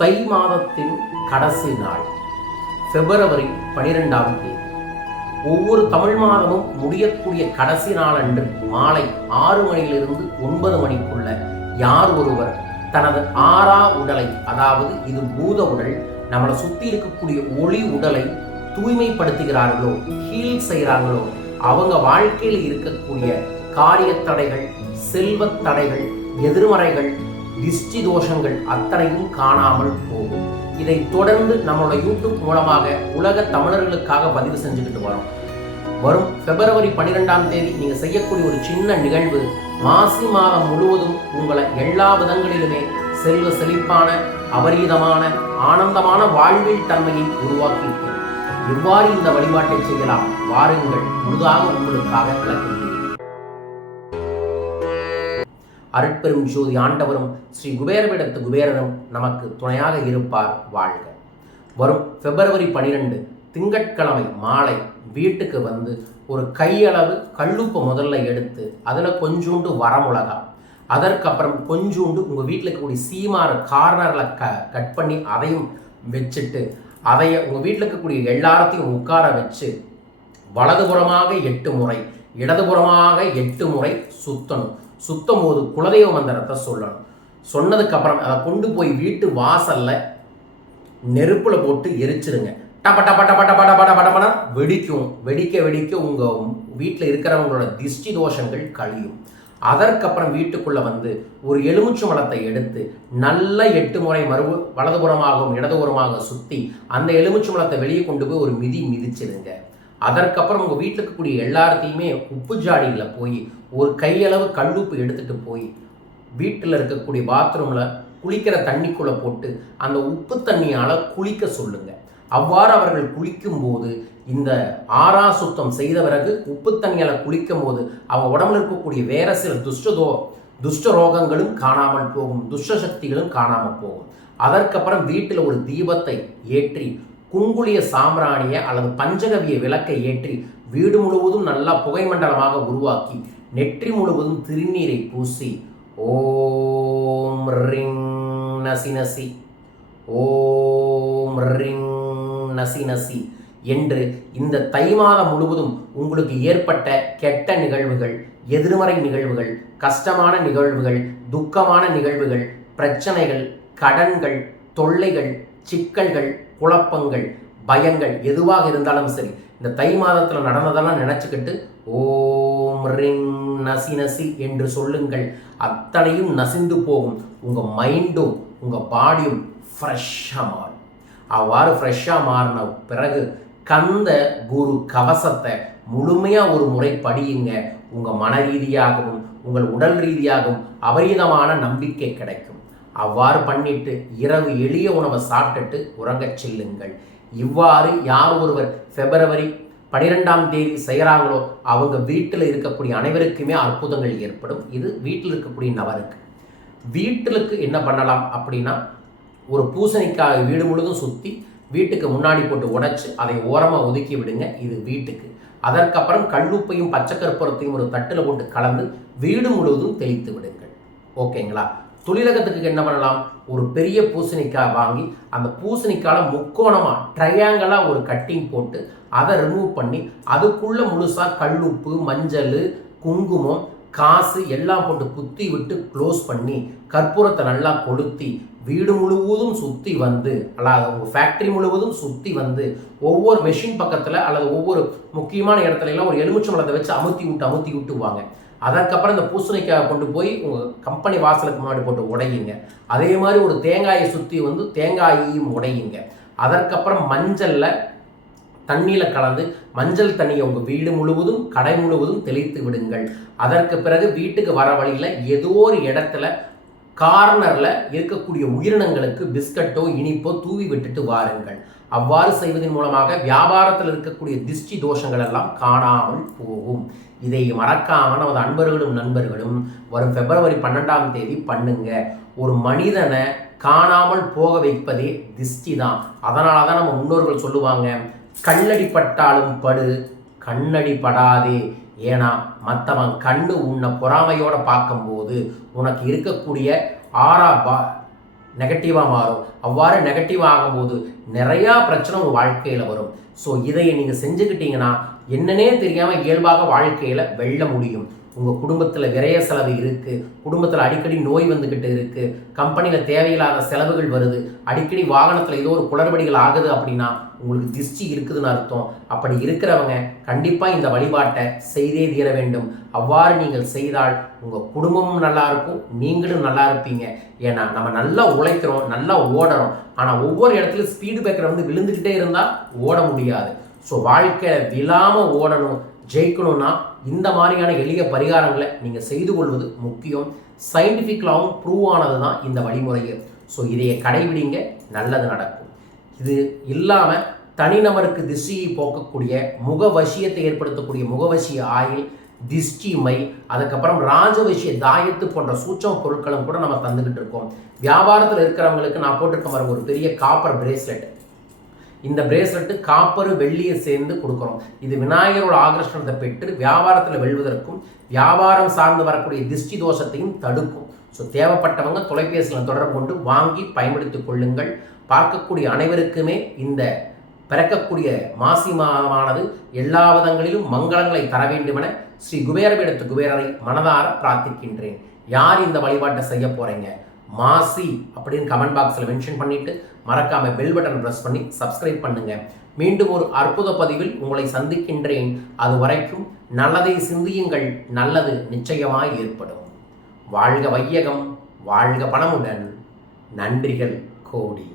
தை மாதத்தின் கடைசி நாள் பிப்ரவரி 12ஆம் தேதி. ஒவ்வொரு தமிழ் மாதமும் முடியக்கூடிய கடைசி நாளன்று மாலை 6 மணியிலிருந்து 9 மணிக்குள்ள யார் ஒருவர் தனது ஆறா உடலை, அதாவது இது பூத உடல், நம்மளை சுத்தி இருக்கக்கூடிய ஒளி உடலை தூய்மைப்படுத்துகிறார்களோ, ஹீல் செய்கிறார்களோ, அவங்க வாழ்க்கையில் இருக்கக்கூடிய காரிய தடைகள், செல்வ தடைகள், எதிர்மறைகள், திஷ்டி தோஷங்கள் அத்தனையும் காணாமல் போகும். இதை தொடர்ந்து நம்மளோட யூடியூப் மூலமாக உலக தமிழர்களுக்காக பதிவு செஞ்சுக்கிட்டு வரும் பிப்ரவரி 12ஆம் தேதி நீங்க செய்யக்கூடிய ஒரு சின்ன நிகழ்வு மாசி மாதம் முழுவதும் உங்களை எல்லா விதங்களிலுமே செல்வ செழிப்பான, அபரீதமான, ஆனந்தமான வாழ்வில் தன்மையை உருவாக்கி எவ்வாறு இந்த வழிபாட்டை செய்யலாம், வாருங்கள் முழுதாக உங்களுக்காக விளக்குகிறேன். அருட்பெரும் ஜோதி ஆண்டவரும் ஸ்ரீ குபேரவிடத்து குபேரரும் நமக்கு துணையாக இருப்பார். வாழ்க. வரும் பிப்ரவரி 12 திங்கட்கிழமை மாலை வீட்டுக்கு வந்து ஒரு கையளவு கல்லுப்பு முதல்ல எடுத்து அதில் கொஞ்சோண்டு வரமுளகா, அதற்கப்புறம் கொஞ்சோண்டு உங்கள் வீட்டில் இருக்கக்கூடிய சீமார கார்னரில் கட் பண்ணி அதையும் வச்சுட்டு அதைய உங்கள் வீட்டில் இருக்கக்கூடிய எல்லாத்தையும் உட்கார வச்சு வலதுபுறமாக 8 முறை, இடதுபுறமாக 8 முறை சுத்தணும். சுத்தம் போது குலதெய்வ மந்திரத்தை சொல்லணும். சொன்னதுக்கப்புறம் அதை கொண்டு போய் வீட்டு வாசல்ல நெருப்புல போட்டு எரிச்சிருங்க. டப டப டப டப டப டப டப வெடிக்கும். வெடிக்க வெடிக்க உங்க வீட்டில் இருக்கிறவங்களோட திஷ்டி தோஷங்கள் கழியும். அதற்கப்புறம் வீட்டுக்குள்ள வந்து ஒரு எலுமிச்சை மலத்தை எடுத்து நல்ல 8 முறை வலதுபுறமாகவும் இடதுபுறமாக சுத்தி அந்த எலுமிச்சை மலத்தை வெளியே கொண்டு போய் ஒரு மிதிச்சிருங்க. அதற்கப்புறம் உங்கள் வீட்டில் இருக்கக்கூடிய எல்லாத்தையுமே உப்பு ஜாடியில் போய் ஒரு கையளவு கல்லுப்பு எடுத்துகிட்டு போய் வீட்டில் இருக்கக்கூடிய பாத்ரூமில் குளிக்கிற தண்ணிக்குள்ளே போட்டு அந்த உப்பு தண்ணியால் குளிக்க சொல்லுங்க. அவ்வாறு அவர்கள் குளிக்கும் போது இந்த ஆறா சுத்தம் செய்த பிறகு உப்பு தண்ணியால் குளிக்கும் போது அவங்க உடம்புல இருக்கக்கூடிய வேற சில துஷ்ட ரோகங்களும் காணாமல் போகும், துஷ்ட சக்திகளும் காணாமல் போகும். அதற்கப்புறம் வீட்டில் ஒரு தீபத்தை ஏற்றி குங்குளிய சாம்பிராணிய அல்லது பஞ்சகவிய விளக்கை ஏற்றி வீடு முழுவதும் நல்லா புகை மண்டலமாக உருவாக்கி நெற்றி முழுவதும் திருநீரை பூசி ஓம் ரிங் நசி நசி, ஓம் ரிங் நசி நசி என்று இந்த தை மாதம் முழுவதும் உங்களுக்கு ஏற்பட்ட கெட்ட நிகழ்வுகள், எதிர்மறை நிகழ்வுகள், கஷ்டமான நிகழ்வுகள், துக்கமான நிகழ்வுகள், பிரச்சனைகள், கடன்கள், தொல்லைகள், சிக்கல்கள், குழப்பங்கள், பயங்கள் எதுவாக இருந்தாலும் சரி இந்த தை மாதத்தில் நடந்ததெல்லாம் நினச்சிக்கிட்டு ஓம் ரிங் நசி நசி என்று சொல்லுங்கள். அத்தனையும் நசிந்து போகும். உங்கள் மைண்டும் உங்கள் பாடியும் ஃப்ரெஷ்ஷாக மாறும். அவ்வாறு ஃப்ரெஷ்ஷாக மாறின பிறகு கந்த குரு கவசத்தை முழுமையாக ஒரு முறை படியுங்க. உங்கள் மன ரீதியாகவும் உங்கள் உடல் ரீதியாகவும் அபரீதமான நம்பிக்கை கிடைக்கும். அவ்வாறு பண்ணிட்டு இரவு எளிய உணவை சாப்பிட்டுட்டு உறங்கச் செல்லுங்கள். இவ்வாறு யார் ஒருவர் பிப்ரவரி 12ஆம் தேதி செய்கிறாங்களோ அவங்க வீட்டில் இருக்கக்கூடிய அனைவருக்குமே அற்புதங்கள் ஏற்படும். இது வீட்டில் இருக்கக்கூடிய நபருக்கு. வீட்டிலுக்கு என்ன பண்ணலாம் அப்படின்னா, ஒரு பூசணிக்காய் வீடு முழுதும் சுற்றி வீட்டுக்கு முன்னாடி போட்டு உடைச்சு அதை ஓரமாக ஒதுக்கி விடுங்க. இது வீட்டுக்கு. அதற்கப்புறம் கல்லுப்பையும் பச்சை கற்பூரத்தையும் ஒரு தட்டில் போட்டு கலந்து வீடு முழுவதும் தெளித்து விடுங்கள். ஓகேங்களா? தொழிலகத்துக்கு என்ன பண்ணலாம், ஒரு பெரிய பூசணிக்காய் வாங்கி அந்த பூசணிக்காயில் முக்கோணமாக ட்ரையாங்கலாக ஒரு கட்டிங் போட்டு அதை ரிமூவ் பண்ணி அதுக்குள்ளே முழுசாக கல்லுப்பு, மஞ்சள், குங்குமம், காசு எல்லாம் போட்டு குத்தி விட்டு க்ளோஸ் பண்ணி கற்பூரத்தை நல்லா கொளுத்தி வீடு முழுவதும் சுற்றி வந்து, அல்லது உங்கள் ஃபேக்ட்ரி முழுவதும் சுற்றி வந்து ஒவ்வொரு மெஷின் பக்கத்தில் அல்லது ஒவ்வொரு முக்கியமான இடத்துல எல்லாம் ஒரு எலுமிச்சை மலத்தை வச்சு அமுத்தி விட்டுவாங்க. அதற்கப்புறம் இந்த பூசணிக்காய் கொண்டு போய் உங்கள் கம்பெனி வாசலுக்கு முன்னாடி போட்டு உடையுங்க. அதே மாதிரி ஒரு தேங்காயை சுற்றி வந்து தேங்காயையும் உடையுங்க. அதற்கப்புறம் மஞ்சளில் தண்ணியில் கலந்து மஞ்சள் தண்ணியை உங்கள் வீடு முழுவதும் கடை முழுவதும் தெளித்து விடுங்கள். அதற்கு பிறகு வீட்டுக்கு வர வழியில் ஏதோ ஒரு இடத்துல கார்னரில் இருக்கக்கூடிய உயிரினங்களுக்கு பிஸ்கட்டோ இனிப்போ தூவி விட்டுட்டு வாருங்கள். அவ்வாறு செய்வதன் மூலமாக வியாபாரத்தில் இருக்கக்கூடிய திஷ்டி தோஷங்கள் எல்லாம் காணாமல் போகும். இதை மறக்காம நமது அன்பர்களும் நண்பர்களும் வரும் பிப்ரவரி 12ஆம் தேதி பண்ணுங்க. ஒரு மனிதனை காணாமல் போக வைப்பதே திஷ்டி தான். அதனால தான் நம்ம முன்னோர்கள் சொல்லுவாங்க, கண்ணடி பட்டாலும் படு, கண்ணடி படாதே. ஏன்னா மற்றவன் கண்ணு உன்னை பொறாமையோட பார்க்கும்போது உனக்கு இருக்கக்கூடிய நெகட்டிவாக மாறும். அவ்வாறு நெகட்டிவ் ஆகும்போது நிறையா பிரச்சனை உங்கள் வாழ்க்கையில் வரும். ஸோ இதை நீங்கள் செஞ்சுக்கிட்டீங்கன்னா என்னன்னே தெரியாமல் இயல்பாக வாழ்க்கையில் வெல்ல முடியும். உங்கள் குடும்பத்தில் விரைய செலவு இருக்குது, குடும்பத்தில் அடிக்கடி நோய் வந்துக்கிட்டு இருக்குது, கம்பெனியில் தேவையில்லாத செலவுகள் வருது, அடிக்கடி வாகனத்தில் ஏதோ ஒரு குளறுபடிகள் ஆகுது அப்படின்னா உங்களுக்கு திருஷ்டி இருக்குதுன்னு அர்த்தம். அப்படி இருக்கிறவங்க கண்டிப்பாக இந்த வழிபாட்டை செய்தே தீர வேண்டும். அவ்வாறு நீங்கள் செய்தால் உங்கள் குடும்பமும் நல்லா இருக்கும், நீங்களும் நல்லா இருப்பீங்க. ஏன்னா நம்ம நல்லா உழைக்கிறோம், நல்லா ஓடுறோம், ஆனால் ஒவ்வொரு இடத்துலையும் ஸ்பீடு பிரேக்கரை வந்து விழுந்துக்கிட்டே இருந்தால் ஓட முடியாது. ஸோ வாழ்க்கையில் விழாமல் ஓடணும், ஜெயிக்கணும்னா இந்த மாதிரியான எளிய பரிகாரங்களை நீங்கள் செய்து கொள்வது முக்கியம். சயின்டிஃபிக்கலாகவும் ப்ரூவ் ஆனது தான் இந்த வழிமுறையை. ஸோ இதையை கடைபிடிங்க, நல்லது நடக்கும். இது இல்லாமல் தனிநபருக்கு திஷ்டியை போக்கக்கூடிய முகவசியத்தை ஏற்படுத்தக்கூடிய முகவசிய ஆயில், திஷ்டி மை, அதுக்கப்புறம் ராஜவசிய தாயத்து போன்ற சூட்சம பொருட்களும் கூட நம்ம தந்துக்கிட்டு இருக்கோம். வியாபாரத்தில் இருக்கிறவங்களுக்கு நான் போட்டிருக்க மாதிரி ஒரு பெரிய காப்பர் பிரேஸ்லெட். இந்த பிரேஸ்லெட்டு காப்பரு வெள்ளியை சேர்ந்து கொடுக்குறோம். இது விநாயகரோட ஆகர்ஷணத்தை பெற்று வியாபாரத்தில் வெல்வதற்கும் வியாபாரம் சார்ந்து வரக்கூடிய திஷ்டி தோஷத்தையும் தடுக்கும். ஸோ தேவைப்பட்டவங்க தொலைபேசியில் தொடர்பு கொண்டு வாங்கி பயன்படுத்திக் கொள்ளுங்கள். பார்க்கக்கூடிய அனைவருக்குமே இந்த பிறக்கக்கூடிய மாசி மாதமானது எல்லா விதங்களிலும் மங்களங்களை தர வேண்டுமென ஸ்ரீ குபேரபீடத்து குபேரரை மனதார பிரார்த்திக்கின்றேன். யார் இந்த வழிபாட்டை செய்ய போகிறீங்க மாசி அப்படின்னு கமெண்ட் பாக்ஸில் மென்ஷன் பண்ணிவிட்டு மறக்காம பெல் பட்டன் ப்ரெஸ் பண்ணி சப்ஸ்கிரைப் பண்ணுங்க. மீண்டும் ஒரு அற்புத பதிவில் உங்களை சந்திக்கின்றேன். அது வரைக்கும் நல்லதை சிந்தியுங்கள், நல்லது நிச்சயமாய் ஏற்படும். வாழ்க வையகம், வாழ்க பணமுடன். நன்றிகள் கோடி.